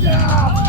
Yeah!